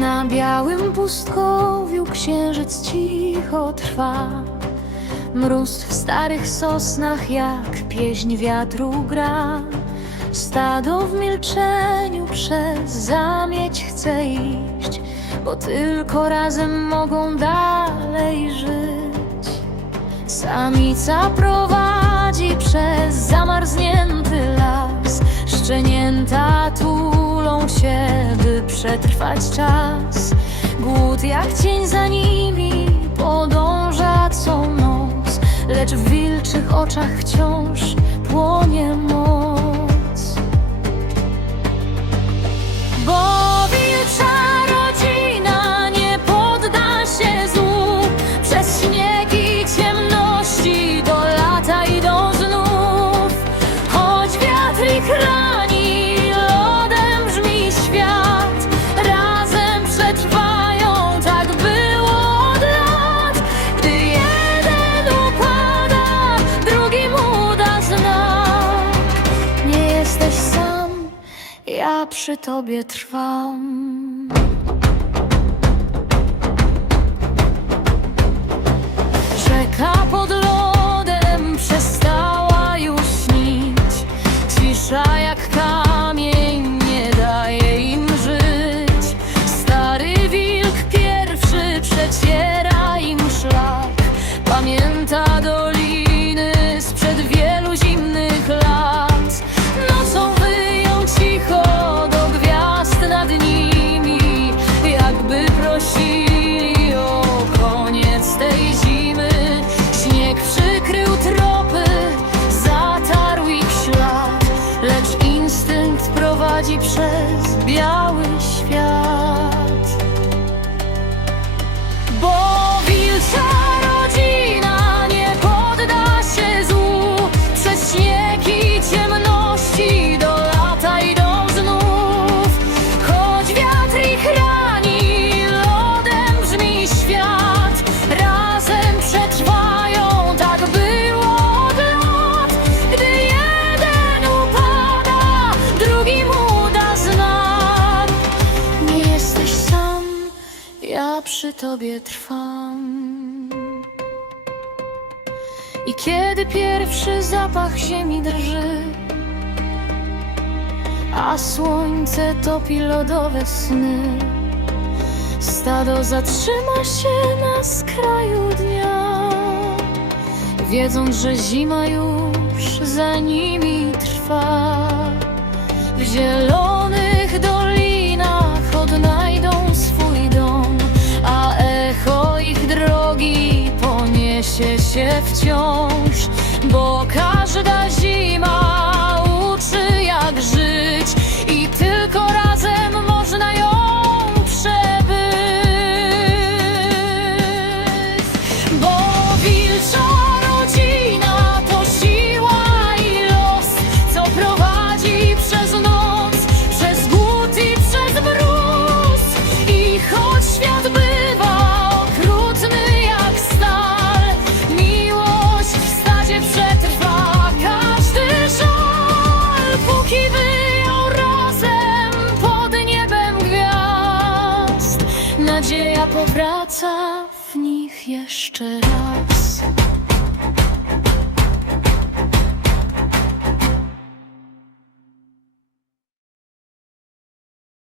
Na białym pustkowiu księżyc cicho trwa. Mróz w starych sosnach jak pieśń wiatru gra. Stado w milczeniu przez zamieć chce iść, bo tylko razem mogą dalej żyć. Samica prowadzi przez zamarznięty las, szczenięta by przetrwać czas. Głód jak cień za nimi podąża co noc, lecz w wilczych oczach wciąż płonie moc. Przy tobie trwam. Yoshi. Przy tobie trwam. I kiedy pierwszy zapach ziemi drży, a słońce topi lodowe sny, stado zatrzyma się na skraju dnia, wiedząc, że zima już za nimi trwa. W zielonych się wciąż, bo każda zima powraca w nich jeszcze raz.